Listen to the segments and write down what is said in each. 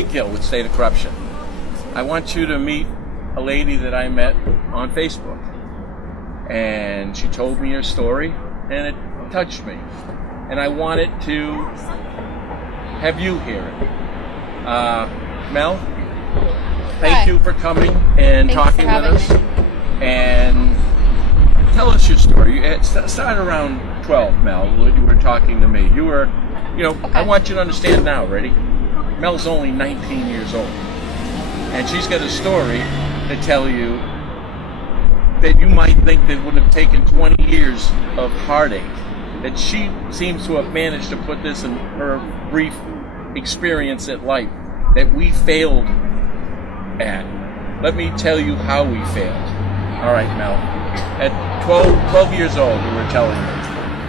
Kill with State of Corruption. I want you to meet a lady that I met on Facebook. And she told me her story, and it touched me. And I wanted to have you hear it. Mel, thank you for coming and talking with us. And tell us your story. It started around 12, Mel, when you were talking to me. You were, I want you to understand now, ready? Mel's only 19 years old. And she's got a story to tell you that you might think that would have taken 20 years of heartache. That she seems to have managed to put this in her brief experience at life that we failed at. Let me tell you how we failed. All right, Mel. At 12 years old, you were telling me.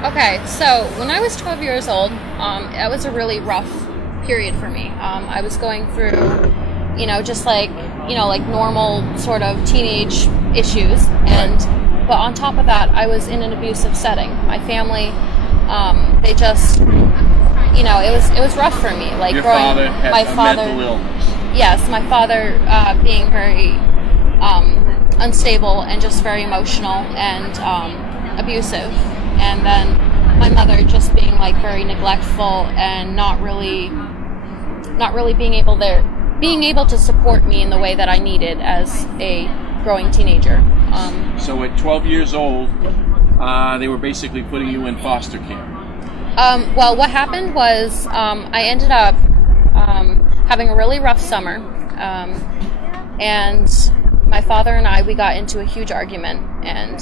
Okay, so when I was 12 years old, that was a really rough period for me. I was going through, just like normal sort of teenage issues, but on top of that, I was in an abusive setting. My family, they just, it was rough for me. Like your father had mental illness. Yes, my father being very unstable and just very emotional and abusive, and then my mother just being like very neglectful and not really being able to support me in the way that I needed as a growing teenager. So at 12 years old, they were basically putting you in foster care. Well, what happened was I ended up having a really rough summer, and my father and we got into a huge argument. And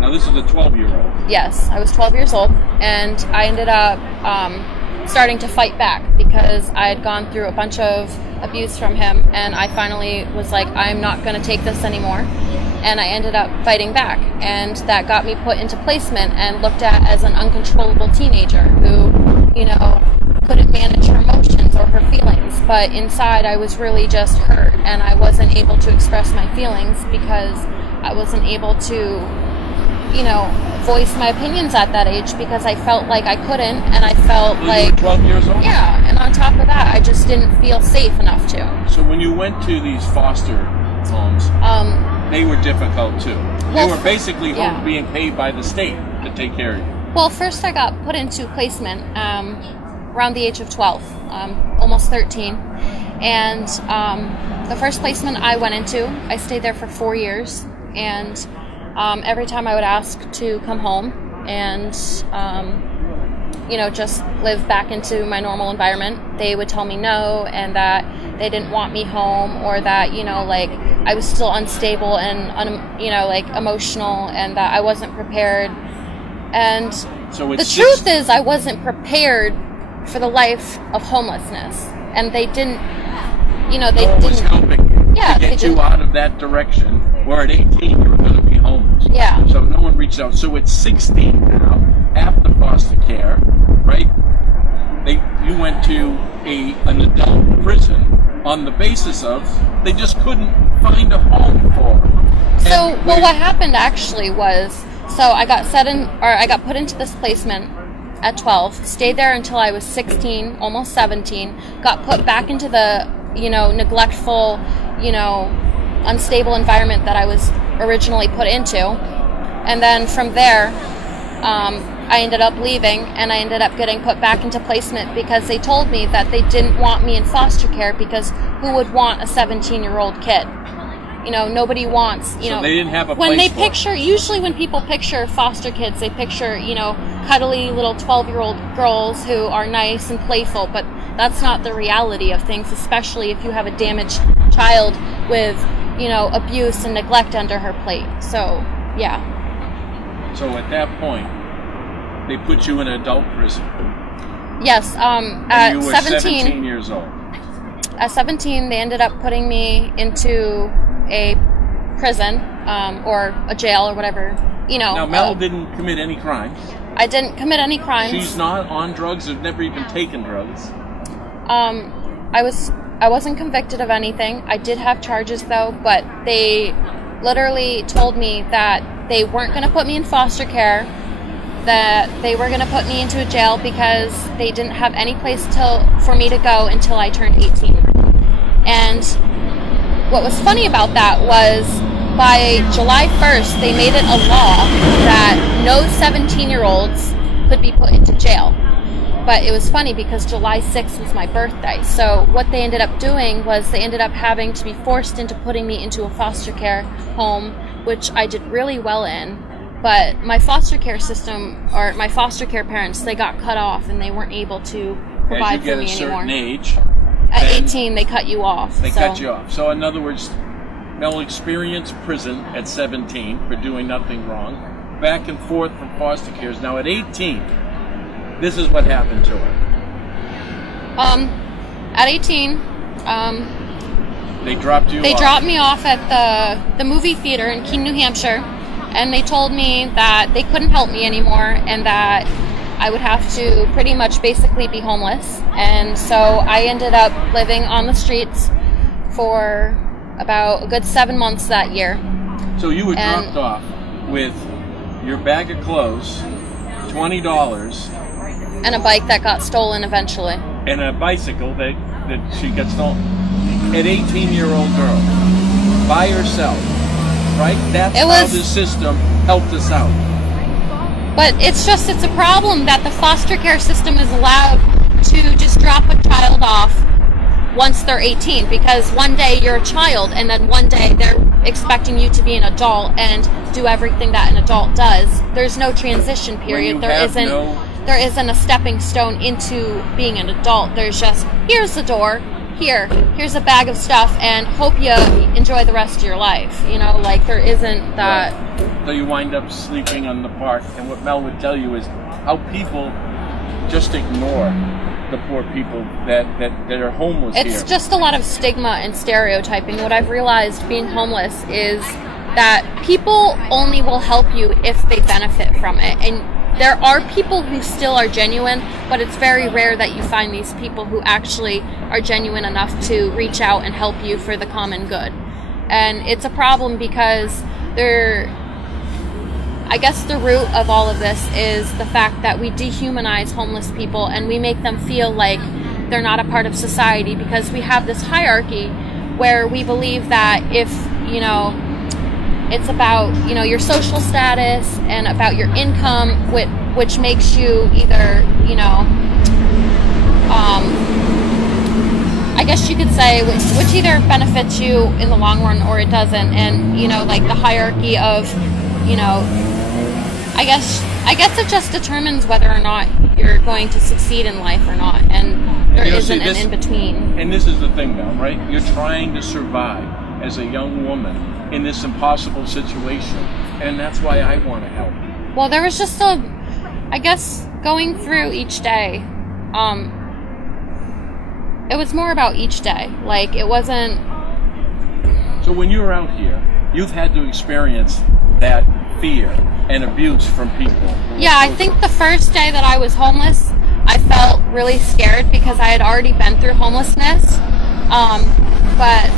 now this is a 12-year-old. Yes, I was 12 years old, and I ended up starting to fight back because I had gone through a bunch of abuse from him, and I finally was like, I'm not going to take this anymore. And I ended up fighting back, and that got me put into placement and looked at as an uncontrollable teenager who, couldn't manage her emotions or her feelings. But inside I was really just hurt, and I wasn't able to express my feelings because I wasn't able to voice my opinions at that age because I felt like I couldn't, and I felt you were 12 years old? Yeah, and on top of that, I just didn't feel safe enough to. So when you went to these foster homes, they were difficult too. They were basically being paid by the state to take care of you. Well, first I got put into placement around the age of 12, almost 13. And the first placement I went into, I stayed there for 4 years, and every time I would ask to come home and, just live back into my normal environment, they would tell me no, and that they didn't want me home, or that, I was still unstable and, emotional, and that I wasn't prepared. And the truth is I wasn't prepared for the life of homelessness. And they didn't, they was helping you to get you out of that direction, where at 18 you were going to be homeless. Yeah. So no one reached out. So at 16 now, after foster care, right, you went to an adult prison on the basis of they just couldn't find a home for them. So, what happened actually was, I got I got put into this placement at 12, stayed there until I was 16, almost 17, got put back into the, neglectful, unstable environment that I was originally put into. And then from there, I ended up leaving, and I ended up getting put back into placement because they told me that they didn't want me in foster care because who would want a 17-year-old kid? Nobody wants, So they didn't have a when place they picture, usually when people picture foster kids, they picture, cuddly little 12-year-old girls who are nice and playful, but that's not the reality of things, especially if you have a damaged child with, abuse and neglect under her plate. So, yeah. So at that point, they put you in an adult prison. Yes, at you were 17 years old. At 17, they ended up putting me into a prison or a jail or whatever. Now, Mel didn't commit any crimes. I didn't commit any crimes. She's not on drugs or never even taken drugs. I wasn't convicted of anything. I did have charges though, but they literally told me that they weren't going to put me in foster care that they were going to put me into a jail because they didn't have any place for me to go until I turned 18. And what was funny about that was by July 1st, they made it a law that no 17-year-olds could be put into jail. But it was funny because July 6th was my birthday. So what they ended up doing was they ended up having to be forced into putting me into a foster care home, which I did really well in. But my foster care system, or my foster care parents, they got cut off and they weren't able to provide for me anymore. As you get a certain age, at 18, they cut you off. They cut you off. So in other words, Mel experienced prison at 17 for doing nothing wrong, back and forth from foster cares. Now at 18, this is what happened to her. At 18, they dropped you. They dropped me off at the movie theater in Keene, New Hampshire, and they told me that they couldn't help me anymore and that I would have to pretty much basically be homeless. And so I ended up living on the streets for about a good 7 months that year. So you were dropped off with your bag of clothes, $20, and a bike that got stolen eventually. And a bicycle that she got stolen. An 18-year-old girl, by herself, right? That's how the system helped us out. But it's a problem that the foster care system is allowed to just drop a child off once they're 18, because one day you're a child and then one day they're expecting you to be an adult and do everything that an adult does. There's no transition period. There isn't a stepping stone into being an adult. There's just, here's the door, here's a bag of stuff, and hope you enjoy the rest of your life. You know, like there isn't that. Right. So you wind up sleeping on the park, and what Mel would tell you is how people just ignore the poor people that are homeless here. It's just a lot of stigma and stereotyping. What I've realized being homeless is that people only will help you if they benefit from it. And there are people who still are genuine, but it's very rare that you find these people who actually are genuine enough to reach out and help you for the common good. And it's a problem because I guess the root of all of this is the fact that we dehumanize homeless people and we make them feel like they're not a part of society, because we have this hierarchy where we believe that if, it's about, your social status and about your income, which makes you either, I guess you could say, which either benefits you in the long run or it doesn't. And, like the hierarchy of, I guess it just determines whether or not you're going to succeed in life or not. And there isn't an in-between. And this is the thing, though, right? You're trying to survive as a young woman in this impossible situation, and that's why I want to help. Well, there was just I guess going through each day, it was more about each day. Like, it wasn't... So when you're out here, you've had to experience that fear and abuse from people. Yeah, I think the first day that I was homeless, I felt really scared because I had already been through homelessness, but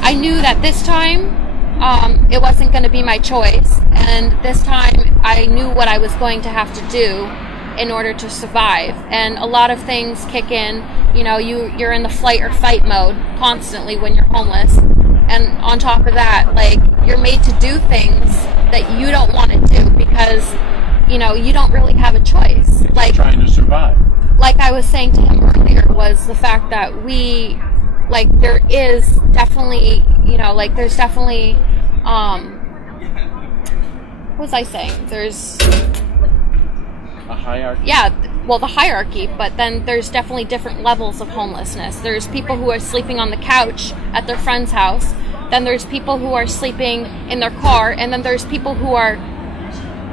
I knew that this time it wasn't going to be my choice, and this time I knew what I was going to have to do in order to survive. And a lot of things kick in. You're in the flight or fight mode constantly when you're homeless, and on top of that, like, you're made to do things that you don't want to do because you don't really have a choice. You're like trying to survive. Like I was saying to him earlier, was the fact that there is definitely, there's definitely, what was I saying? There's a hierarchy. Yeah, well, the hierarchy, but then there's definitely different levels of homelessness. There's people who are sleeping on the couch at their friend's house. Then there's people who are sleeping in their car, and then there's people who are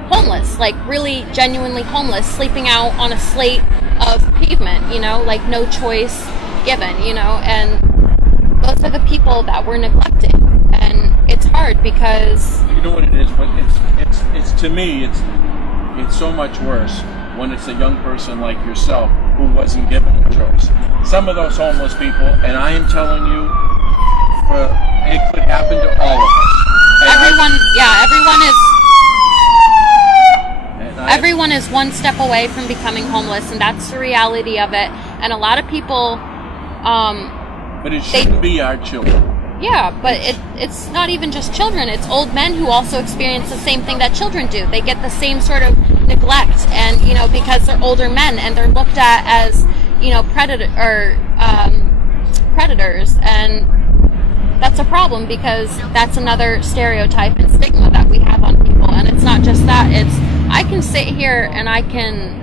homeless, like really genuinely homeless, sleeping out on a slate of pavement, like no choice given, and those are the people that we're neglecting. And it's hard because... You know what it is? But it's to me, it's so much worse when it's a young person like yourself who wasn't given a choice. Some of those homeless people, and I am telling you, it could happen to all of us. And everyone is... And everyone is one step away from becoming homeless, and that's the reality of it. And a lot of people, but it shouldn't be our children. Yeah, but it's not even just children. It's old men who also experience the same thing that children do. They get the same sort of neglect, and because they're older men and they're looked at as predators, and that's a problem because that's another stereotype and stigma that we have on people. And it's not just that. It's I can sit here and I can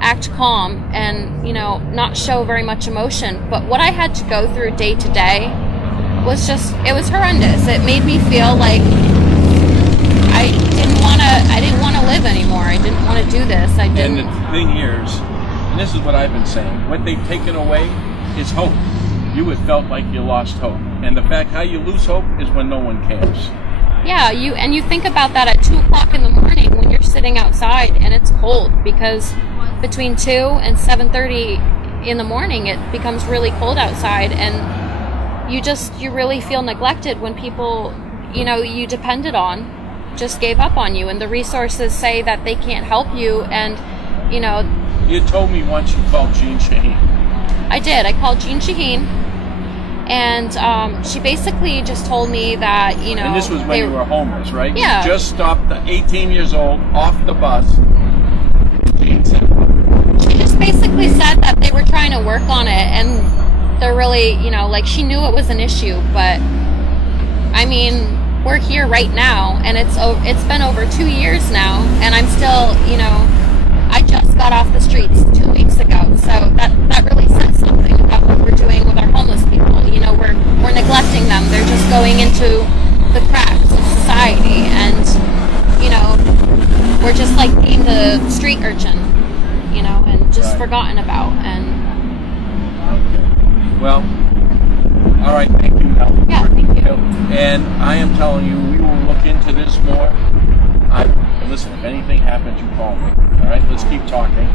act calm and not show very much emotion, but what I had to go through day to day was it was horrendous. It made me feel like I didn't want to live anymore. I didn't want to do this. And the thing here is, and this is what I've been saying, what they've taken away is hope. You have felt like you lost hope. And the fact how you lose hope is when no one cares. Yeah, you think about that at 2 o'clock in the morning when you're sitting outside and it's cold, because between 2 and 7:30 in the morning it becomes really cold outside, and you really feel neglected when people you depended on just gave up on you, and the resources say that they can't help you. And you told me once you called Jean Shaheen. I did. I called Jean Shaheen, and she basically just told me that and this was when you were homeless, right? Yeah. You just stopped the 18 years old off the bus. Jean said, she just basically said that they were trying to work on it, and they're really she knew it was an issue, but I mean, we're here right now, and it's been over 2 years now, and I'm still I just got off the streets 2 weeks ago, so that really says something about what we're doing with our homeless people. We're neglecting them. They're just going into the cracks of society, and we're just like being the street urchin, and just right. forgotten about. And okay. Well, all right, thank you, Mel. Yeah, thank you. And I am telling you, we will look into this more. Listen, if anything happens, you call me. All right, let's keep talking.